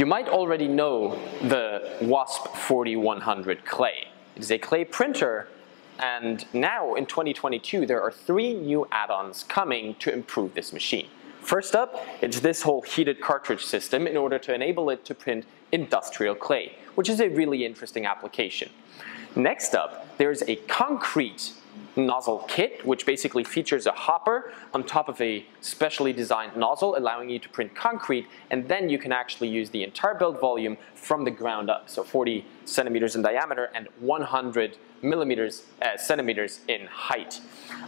You might already know the WASP 4100 clay. It is a clay printer, and now in 2022 there are 3 new add-ons coming to improve this machine. First up, it's this whole heated cartridge system in order to enable it to print industrial clay, which is a really interesting application. Next up, there's a concrete nozzle kit, which basically features a hopper on top of a specially designed nozzle, allowing you to print concrete, and then you can actually use the entire build volume from the ground up, so 40 centimeters in diameter and 100 centimeters in height.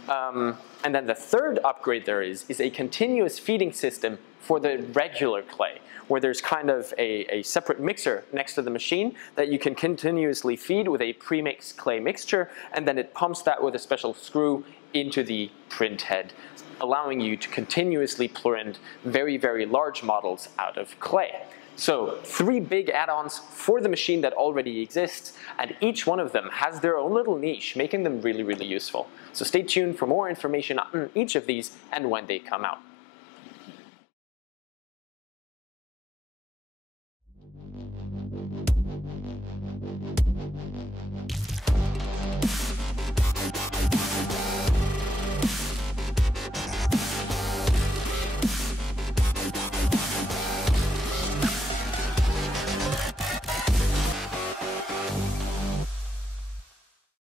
And then the third upgrade there is a continuous feeding system for the regular clay, where there's kind of a separate mixer next to the machine that you can continuously feed with a pre-mixed clay mixture, and then it pumps that with a special screw into the print head, allowing you to continuously print very, very large models out of clay. So 3 big add-ons for the machine that already exists, and each one of them has their own little niche, making them really, really useful. So stay tuned for more information on each of these and when they come out.